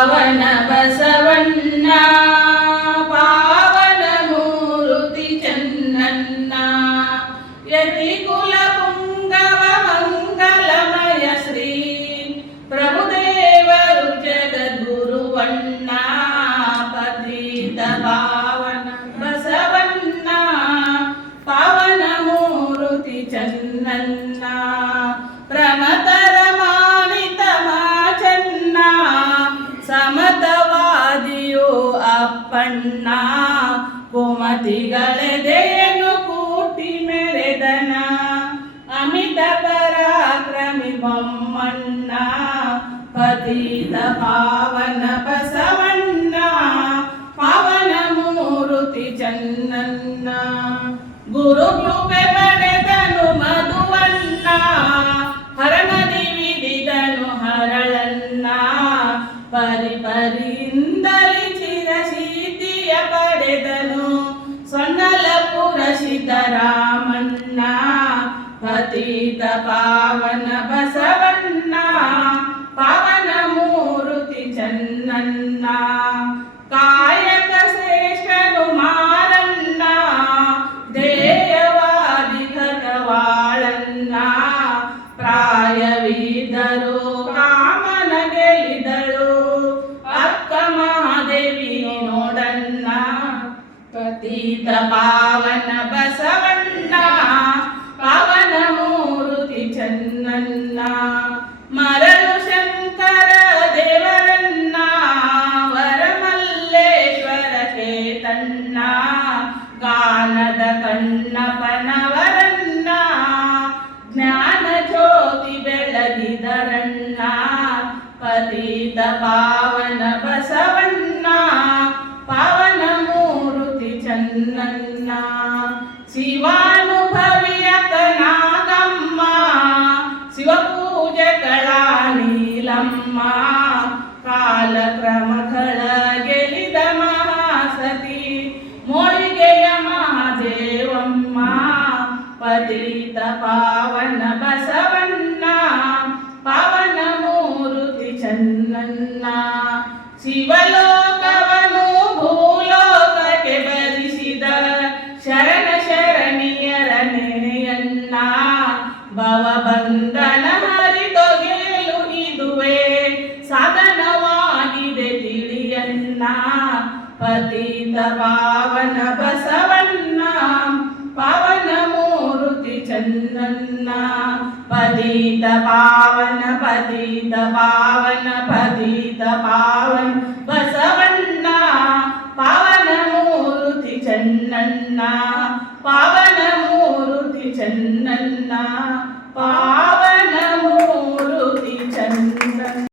పవన బసవన్న పావన మూరుతి చెన్నన్న యతి కుల పుంగవ మంగళమయ శ్రీ ప్రభుదేవరు జగద్గురువన్న పతిత పావన బసవన్న పావన మూరుతి చెన్నన్న ಅಪ್ಪಣ್ಣ ಕುಮತಿಗಳೆದೆಯನು ಕೂಟಿ ಮೆರೆದನ ಅಮಿತ ಪರಾಕ್ರಮಿ ಬೊಮ್ಮಣ್ಣ ಪತಿತ ಪಾವನ ಬಸವಣ್ಣ ಪಾವನ ಮೂರುತಿ ಚನ್ನನ್ನ ಗುರುಕೃಪೆ ಪಡೆದನು ಪರಿ ಪರಿಯಿಂದಲಿ ಚಿರಶೀತಿಯ ಪಡೆದನು ಸೊನ್ನಲಪುರ ಸಿದ್ದರಾಮಣ್ಣ ಪತಿತ ಪಾವನ ಪತಿತ ಪಾವನ ಬಸವಣ್ಣ, ಪಾವನ ಮೂರುತಿ ಚನ್ನಣ್ಣ, ಮರಳು ಶಂಕರ ದೇವರನ್ನ ವರಮಲ್ಲೇಶ್ವರ ಚೇತನ್ನ ಗಾನದ ಕಣ್ಣಪನವರನ್ನ ಜ್ಞಾನ ಜ್ಯೋತಿ ಬೆಳಗಿದರಣ್ಣ, ಪತಿತ ಪಾವನ ಬಸವಣ್ಣ ಪತಿತ ಪಾವನ ಬಸವಣ್ಣ, ಪಾವನ ಮೂರುತಿ ಚನ್ನಣ್ಣ. ಶಿವಲೋಕವನು ಭೂಲೋಕಕ್ಕೆ ಬರಿಸಿದ ಶರಣ ಶರಣಿಯರ ನೆನೆಯನ್ನ ಭವಬಂಧನ ಹರಿದೊಗೆಲು ಇದುವೆ ಸಾಧನವಾಗಿದೆ ತಿಳಿಯನ್ನ ಪತಿತ ಪಾವನ पतित पावन पतित पावन पतित पावन बसव